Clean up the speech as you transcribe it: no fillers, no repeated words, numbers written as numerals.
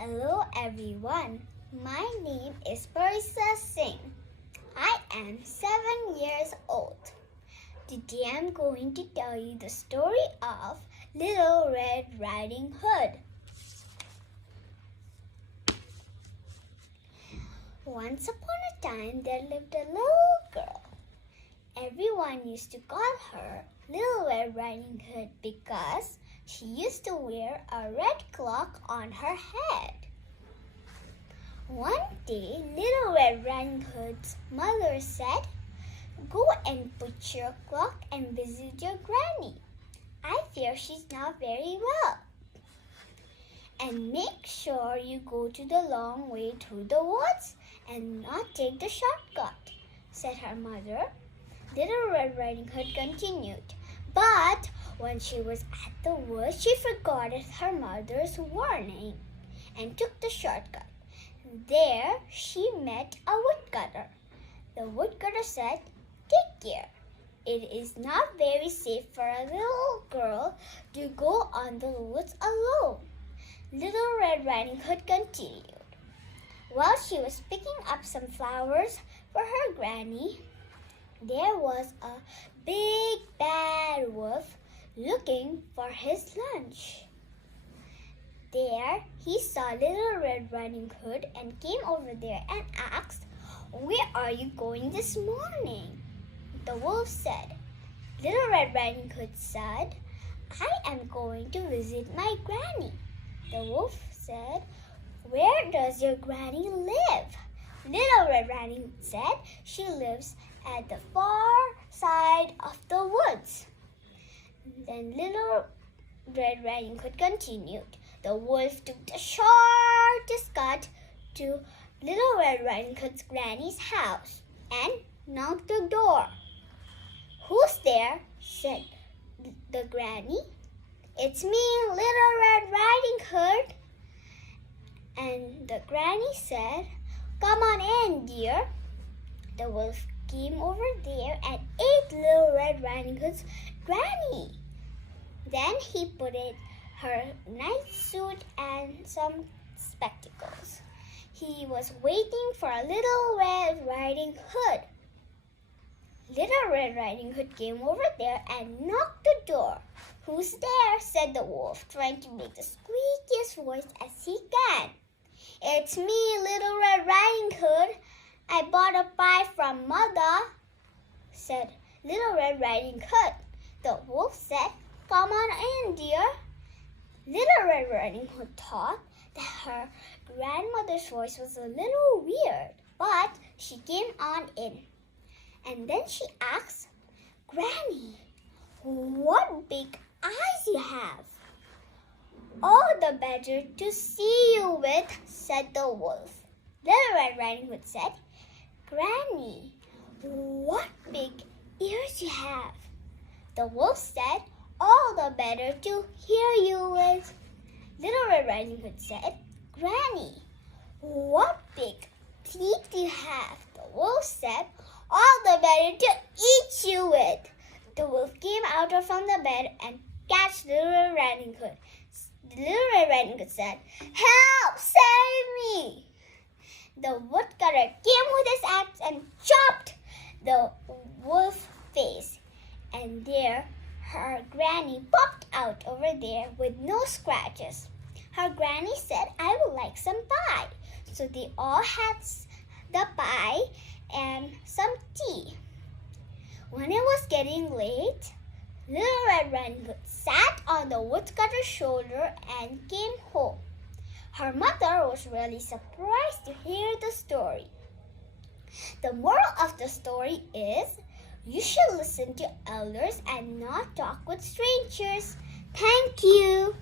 Hello everyone, my name is Parisa Singh. I am 7 years old. Today I am going to tell you the story of Little Red Riding Hood. Once upon a time there lived a little girl. Everyone used to call her Little Red Riding Hood because she used to wear a red cloak on her head. One day, Little Red Riding Hood's mother said, "Go and put your cloak and visit your granny. I fear she's not very well. And make sure you go to the long way through the woods and not take the shortcut," said her mother. Little Red Riding Hood continued, but when she was at the woods, she forgot her mother's warning and took the shortcut. There she met a woodcutter. The woodcutter said, "Take care. It is not very safe for a little girl to go on the woods alone." Little Red Riding Hood continued. While she was picking up some flowers for her granny, there was a big bad wolf looking for his lunch. There he saw Little Red Riding Hood and came over there and asked, "Where are you going this morning?" The wolf said. Little Red Riding Hood said, "I am going to visit my granny." The wolf said, "Where does your granny live?" Little Red Riding Hood said, "She lives at the far side of the woods." Then Little Red Riding Hood continued. The wolf took the shortest cut to Little Red Riding Hood's granny's house and knocked the door. "Who's there?" said the granny. "It's me, Little Red Riding Hood." And the granny said, "Come on in, dear." The wolf came over there and ate Little Red Riding Hood's granny. Then he put in her nice suit and some spectacles. He was waiting for Little Red Riding Hood. Little Red Riding Hood came over there and knocked the door. "Who's there?" said the wolf, trying to make the squeakiest voice as he can. "It's me, Little Red Riding Hood. I bought a pie from Mother," said Little Red Riding Hood. The wolf said, "Come on in, dear." Little Red Riding Hood thought that her grandmother's voice was a little weird, but she came on in. And then she asked, "Granny, what big eyes you have." "All the better to see you with," said the wolf. Little Red Riding Hood said, "Granny, what big ears you have." The wolf said, "All the better to hear you with." Little Red Riding Hood said, "Granny, what big teeth you have." The wolf said, "All the better to eat you with." The wolf came out from the bed and catched Little Red Riding Hood. Little Red Riding Hood said, "Help! Save me!" The woodcutter came with his axe and chopped the wolf's face. And there her granny popped out over there with no scratches. Her granny said, "I would like some pie." So they all had the pie and some tea. When it was getting late, Little Red Riding Hood sat on the woodcutter's shoulder and came home. Her mother was really surprised to hear the story. The moral of the story is, you should listen to elders and not talk with strangers. Thank you.